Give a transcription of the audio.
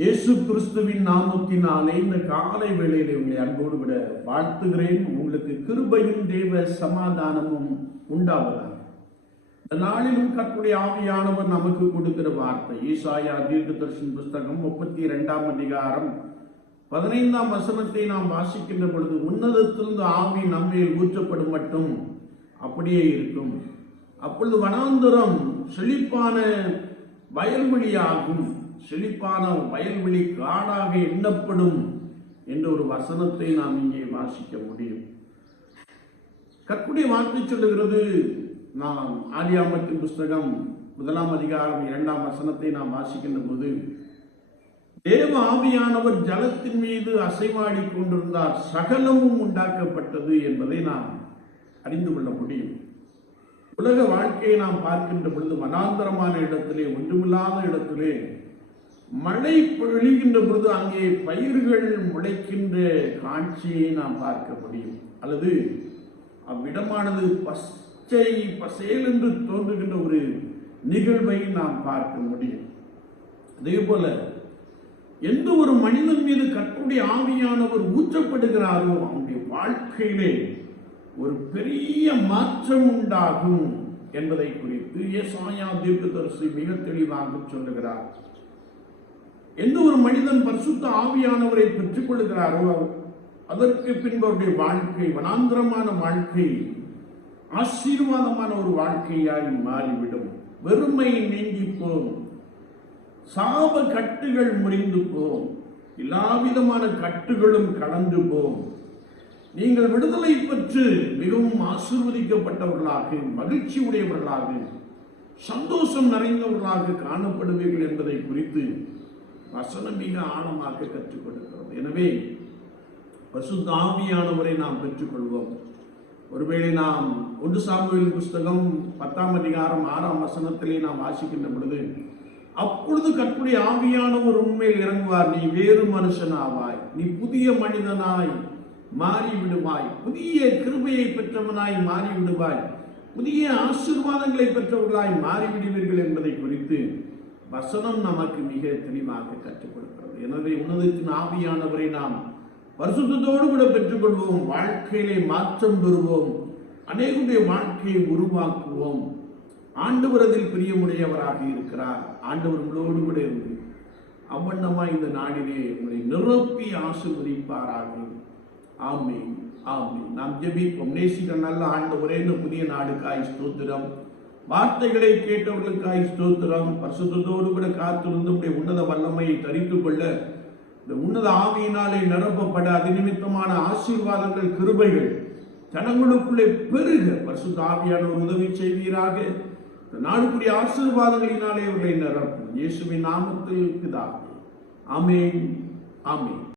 இயேசு கிறிஸ்துவின் நாமத்தினாலே இந்த காலை வேளையிலே உங்களை அன்போடு விட வாழ்த்துகிறேன். உங்களுக்கு கிருபையும் தேவ சமாதானமும் உண்டாவதாக. இந்த நாளிலும் கற்புடைய ஆவியானவர் நமக்கு கொடுக்கிற வார்த்தை ஈசாயா தீர்க்கதர்ஷன் புஸ்தகம் முப்பத்தி இரண்டாம் அதிகாரம் பதினைந்தாம் வசனத்தை நாம் வாசிக்கின்ற பொழுது உன்னதத்திலிருந்து ஆவி நம்மையில் ஊற்றப்படும் மட்டும் அப்படியே இருக்கும். அப்பொழுது வனாந்தரம் செழிப்பான வயல்வெளியாகும். செழிப்பான வயல்வெளி காடாக எண்ணப்படும் என்ற ஒரு வசனத்தை நாம் இங்கே வாசிக்க முடியும். கற்புடைய வாக்கு சொல்லுகிறது நாம் ஆதியாமத்தின் புஸ்தகம் முதலாம் அதிகாரம் இரண்டாம் வசனத்தை நாம் வாசிக்கின்ற போது தேவ ஆவியானவர் ஜலத்தின் மீது அசைவாடி கொண்டிருந்தார் சகலமும் உண்டாக்கப்பட்டது என்பதை நாம் அறிந்து கொள்ள முடியும். உலக வாழ்க்கையை நாம் பார்க்கின்ற பொழுது வனாந்தரமான இடத்திலே ஒன்றுமில்லாத இடத்திலே மழை பொழிகின்ற பொழுது அங்கே பயிர்கள் முளைக்கின்ற காட்சியை நாம் பார்க்க முடியும். அல்லது அவ்விடமானது பச்சை பசேல் என்று தோன்றுகின்ற ஒரு நிகழ்வை நாம் பார்க்க முடியும். அதே போல எந்த ஒரு மனிதன் மீது கற்புடைய ஆவியானவர் ஊற்றப்படுகிறாரோ அவனுடைய வாழ்க்கையிலே ஒரு பெரிய மாற்றம் உண்டாகும் என்பதை குறித்து ஏசாயா தீர்க்கதரிசி மிக தெளிவாக சொல்லுகிறார். எந்த ஒரு மனிதன் பரிசுத்த ஆவியானவரை பெற்றுக் கொள்கிறாரோ அதற்கு பின்பு அவருடைய வாழ்க்கை வனாந்திரமான வாழ்க்கை ஆசீர்வாதமான ஒரு வாழ்க்கையாய் மாறிவிடும். வெறுமை நீங்கி போகும் சாப கட்டுகள் முறிந்து போம். எல்லாவிதமான கட்டுகளும் கலந்து போகும் நீங்கள் விடுதலை பெற்று மிகவும் ஆசிர்வதிக்கப்பட்டவர்களாக மகிழ்ச்சி உடையவர்களாக சந்தோஷம் நிறைந்தவர்களாக காணப்படுவீர்கள் என்பதை குறித்து வசனம் மிக ஆழமாக கற்றுக் கொடுக்கிறோம் எனவே பசுதாமியானவரை ஆவியானவரை நாம் பெற்றுக்கொள்வோம். ஒருவேளை நாம் ஒன்று சாமுவேல் புஸ்தகம் பத்தாம் அதிகாரம் ஆறாம் வசனத்திலே நாம் வாசிக்கின்ற பொழுது அப்பொழுது கற்புடைய ஆவியானவர் உண்மையில் இறங்குவார். நீ வேறு மனுஷனாவாய். நீ புதிய மனிதனாய் மாறி விடுவாய் புதிய கிருபையை பெற்றவனாய் மாறி விடுவாய் புதிய ஆசிர்வாதங்களை பெற்றவர்களாய் மாறிவிடுவீர்கள் என்பதை குறித்து வசனம் நமக்கு மிக தெளிவாக கற்றுக் கொடுக்கிறது. எனவே உன்னதத்தின் ஆவியானவரை நாம் பரிசுத்தத்தோடு கூட பெற்றுக்கொள்வோம். வாழ்க்கையிலே மாற்றம் பெறுவோம். அநேகருடைய வாழ்க்கையை உருவாக்குவோம். ஆண்டவரதில் பிரியமுடையவராக இருக்கிறார். ஆண்டவர் உங்களோடு கூட இருந்து அவ்வண்ணமாய் இந்த நாடிலே உங்களை நிரப்பி ஆசிர்வதிப்பாராக. ஆமே ஆமே நாம் ஜெபிப்போம். நேசிக்க நல்ல ஆண்டவரே இந்த புதிய நாடுக்காய் ஸ்தோத்திரம். வார்த்தைகளை கேட்டவர்களுக்காய் ஸ்தோத்திரம். பரிசுத்தோடு கூட காத்திருந்து உடைய உன்னத வல்லமையை தரித்து கொள்ள. இந்த உன்னத ஆவியினாலே நிரப்பப்பட அது நிமித்தமான ஆசீர்வாதங்கள் கிருபைகள் ஜனங்களுக்குள்ளே பெருக. பரிசுத்த ஆவியான உதவி செய்வீராக. இந்த நாடுக்குரிய ஆசீர்வாதங்களினாலே அவர்களை நிரப்பும். இயேசுவின் நாமத்தில் இருக்குதா ஆமென். ஆமென்.